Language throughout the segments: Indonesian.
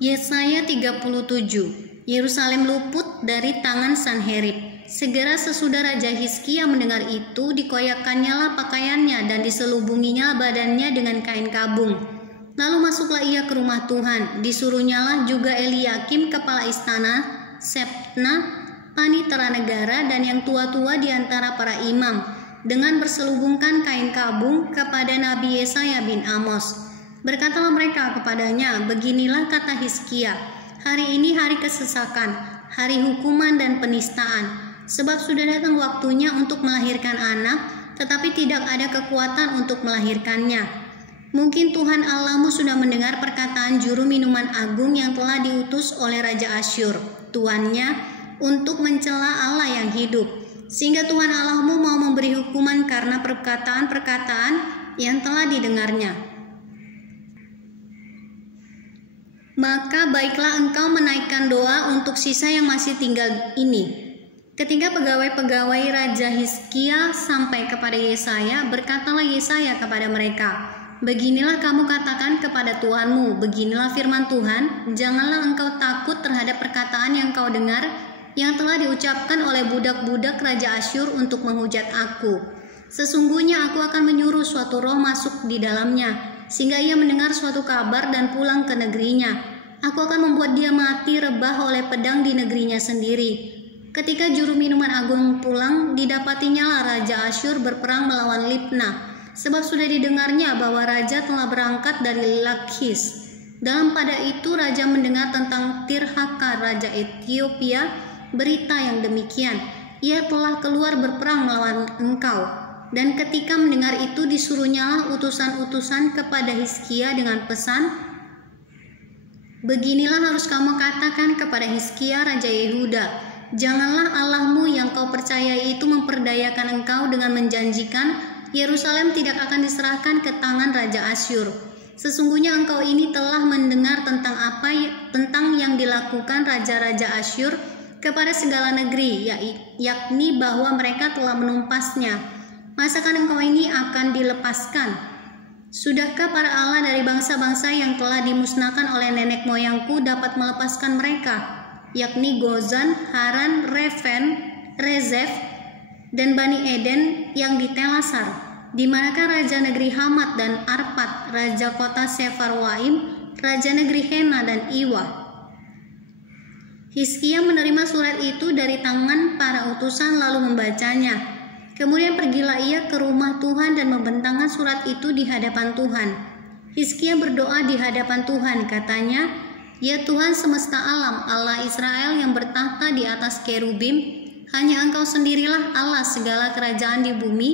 Yesaya 37. Yerusalem luput dari tangan Sanherib. Segera sesudah Raja Hizkia mendengar itu, dikoyakkannyalah pakaiannya dan diselubunginya badannya dengan kain kabung. Lalu masuklah ia ke rumah Tuhan. Disuruhnyalah juga Eliakim kepala istana, Sebna, panitera negara, dan yang tua-tua di antara para imam, dengan berselubungkan kain kabung kepada Nabi Yesaya bin Amos. Berkatalah mereka kepadanya, beginilah kata Hizkia, hari ini hari kesesakan, hari hukuman dan penistaan, sebab sudah datang waktunya untuk melahirkan anak, tetapi tidak ada kekuatan untuk melahirkannya. Mungkin Tuhan Allahmu sudah mendengar perkataan juru minuman agung yang telah diutus oleh Raja Asyur, tuannya, untuk mencela Allah yang hidup, sehingga Tuhan Allahmu mau memberi hukuman karena perkataan-perkataan yang telah didengarnya. Maka baiklah engkau menaikkan doa untuk sisa yang masih tinggal ini. Ketika pegawai-pegawai Raja Hizkia sampai kepada Yesaya, berkatalah Yesaya kepada mereka, beginilah kamu katakan kepada Tuhanmu, beginilah firman Tuhan, janganlah engkau takut terhadap perkataan yang kau dengar, yang telah diucapkan oleh budak-budak Raja Asyur untuk menghujat aku. Sesungguhnya aku akan menyuruh suatu roh masuk di dalamnya, sehingga ia mendengar suatu kabar dan pulang ke negerinya. Aku akan membuat dia mati rebah oleh pedang di negerinya sendiri. Ketika juru minuman agung pulang, didapatinya lah Raja Asyur berperang melawan Libna, sebab sudah didengarnya bahwa raja telah berangkat dari Lakhis. Dalam pada itu raja mendengar tentang Tirhaka Raja Ethiopia berita yang demikian, ia telah keluar berperang melawan engkau. Dan ketika mendengar itu, disuruhnyalah utusan-utusan kepada Hizkia dengan pesan, beginilah harus kamu katakan kepada Hizkia Raja Yehuda, janganlah Allahmu yang kau percayai itu memperdayakan engkau dengan menjanjikan Yerusalem tidak akan diserahkan ke tangan Raja Asyur. Sesungguhnya engkau ini telah mendengar tentang yang dilakukan raja-raja Asyur kepada segala negeri, yakni bahwa mereka telah menumpasnya. Masakan engkau ini akan dilepaskan? Sudahkah para Allah dari bangsa-bangsa yang telah dimusnahkan oleh nenek moyangku dapat melepaskan mereka, yakni Gozan, Haran, Reven, Rezef, dan Bani Eden yang di Telasar? Di manakah raja negeri Hamat dan Arpad, raja kota Sefarwaim, raja negeri Hena dan Iwa? Hizkia menerima surat itu dari tangan para utusan lalu membacanya. Kemudian pergilah ia ke rumah Tuhan dan membentangkan surat itu di hadapan Tuhan. Hizkia berdoa di hadapan Tuhan, katanya, ya Tuhan semesta alam, Allah Israel yang bertahta di atas kerubim, hanya Engkau sendirilah Allah segala kerajaan di bumi,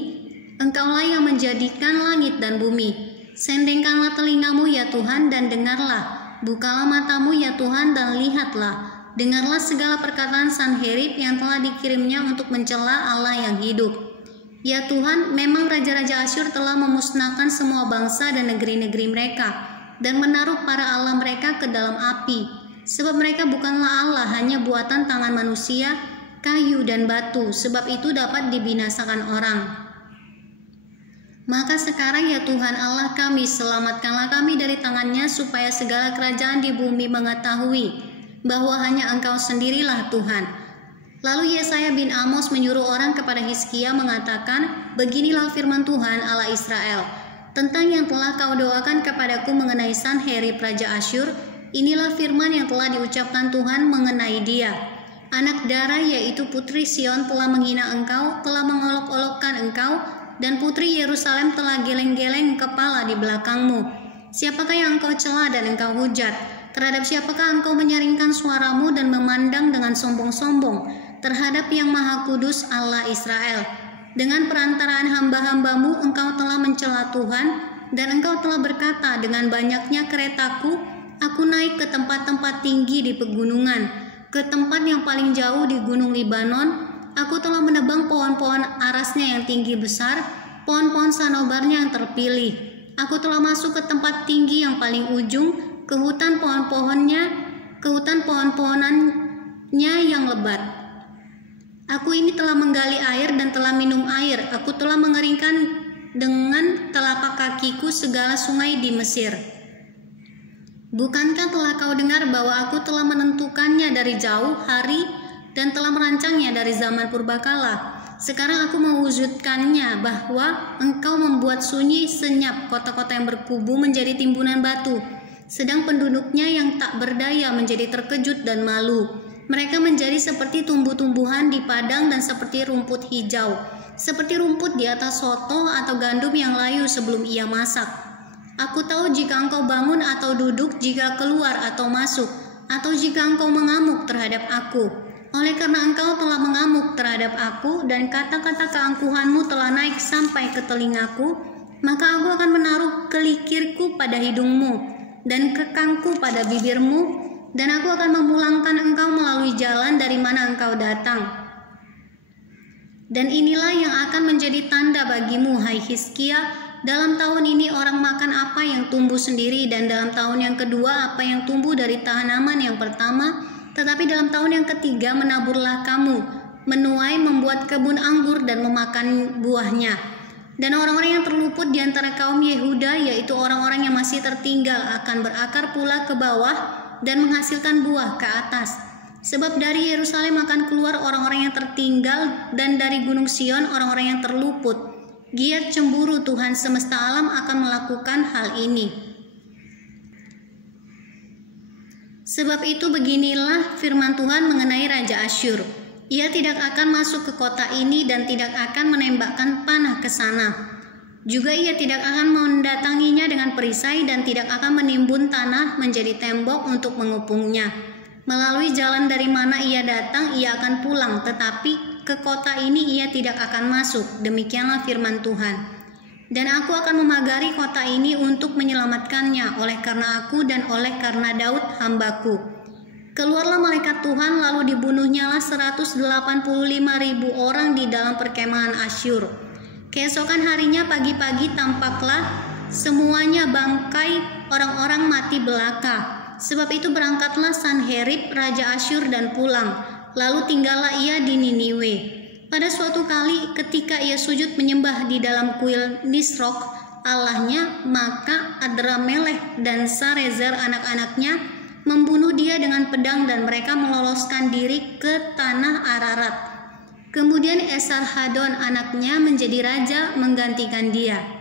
Engkaulah yang menjadikan langit dan bumi. Sendengkanlah telingamu ya Tuhan dan dengarlah, bukalah matamu ya Tuhan dan lihatlah, dengarlah segala perkataan Sanherib yang telah dikirimnya untuk mencela Allah yang hidup. Ya Tuhan, memang raja-raja Asyur telah memusnahkan semua bangsa dan negeri-negeri mereka, dan menaruh para Allah mereka ke dalam api, sebab mereka bukanlah Allah, hanya buatan tangan manusia, kayu dan batu, sebab itu dapat dibinasakan orang. Maka sekarang ya Tuhan Allah kami, selamatkanlah kami dari tangannya, supaya segala kerajaan di bumi mengetahui bahwa hanya Engkau sendirilah Tuhan. Lalu Yesaya bin Amos menyuruh orang kepada Hizkia mengatakan, beginilah firman Tuhan Allah Israel, tentang yang telah kau doakan kepadaku mengenai Sanherib Raja Asyur, inilah firman yang telah diucapkan Tuhan mengenai dia. Anak darah yaitu putri Sion telah menghina engkau, telah mengolok-olokkan engkau, dan putri Yerusalem telah geleng-geleng kepala di belakangmu. Siapakah yang engkau cela dan engkau hujat? Terhadap siapakah engkau menyaringkan suaramu dan memandang dengan sombong-sombong? Terhadap yang Maha Kudus Allah Israel. Dengan perantaraan hamba-hambamu engkau telah mencela Tuhan, dan engkau telah berkata, dengan banyaknya keretaku, aku naik ke tempat-tempat tinggi di pegunungan, ke tempat yang paling jauh di gunung Libanon. Aku telah menebang pohon-pohon arasnya yang tinggi besar, pohon-pohon sanobarnya yang terpilih. Aku telah masuk ke tempat tinggi yang paling ujung, ke hutan pohon-pohonannya yang lebat. Aku ini telah menggali air dan telah minum air. Aku telah mengeringkan dengan telapak kakiku segala sungai di Mesir. Bukankah telah kau dengar bahwa aku telah menentukannya dari jauh hari dan telah merancangnya dari zaman purbakala? Sekarang aku mewujudkannya, bahwa engkau membuat sunyi senyap kota-kota yang berkubu menjadi timbunan batu, sedang penduduknya yang tak berdaya menjadi terkejut dan malu. Mereka menjadi seperti tumbuh-tumbuhan di padang dan seperti rumput hijau, seperti rumput di atas soto atau gandum yang layu sebelum ia masak. Aku tahu jika engkau bangun atau duduk, jika keluar atau masuk, atau jika engkau mengamuk terhadap aku. Oleh karena engkau telah mengamuk terhadap aku dan kata-kata keangkuhanmu telah naik sampai ke telingaku, maka aku akan menaruh kelikirku pada hidungmu dan kekangku pada bibirmu, dan aku akan memulangkan engkau melalui jalan dari mana engkau datang. Dan inilah yang akan menjadi tanda bagimu, hai Hizkia, dalam tahun ini orang makan apa yang tumbuh sendiri, dan dalam tahun yang kedua apa yang tumbuh dari tanaman yang pertama. Tetapi dalam tahun yang ketiga menaburlah kamu, menuai, membuat kebun anggur dan memakan buahnya. Dan orang-orang yang terluput di antara kaum Yehuda, yaitu orang-orang yang masih tertinggal, akan berakar pula ke bawah dan menghasilkan buah ke atas. Sebab dari Yerusalem akan keluar orang-orang yang tertinggal, dan dari Gunung Sion orang-orang yang terluput. Giat cemburu Tuhan semesta alam akan melakukan hal ini. Sebab itu beginilah firman Tuhan mengenai Raja Asyur. Ia tidak akan masuk ke kota ini dan tidak akan menembakkan panah ke sana. Juga ia tidak akan mendatanginya dengan perisai dan tidak akan menimbun tanah menjadi tembok untuk mengepungnya. Melalui jalan dari mana ia datang, ia akan pulang, tetapi ke kota ini ia tidak akan masuk. Demikianlah firman Tuhan. Dan aku akan memagari kota ini untuk menyelamatkannya oleh karena aku dan oleh karena Daud hambaku. Keluarlah malaikat Tuhan, lalu dibunuhnyalah 185.000 orang di dalam perkemahan Asyur. Keesokan harinya pagi-pagi tampaklah semuanya bangkai orang-orang mati belaka. Sebab itu berangkatlah Sanherib Raja Asyur dan pulang, lalu tinggallah ia di Niniwe. Pada suatu kali ketika ia sujud menyembah di dalam kuil Nisrok Allahnya, maka Adramelech dan Sarezer anak-anaknya membunuh dia dengan pedang dan mereka meloloskan diri ke tanah Ararat. Kemudian Esarhadon anaknya menjadi raja menggantikan dia.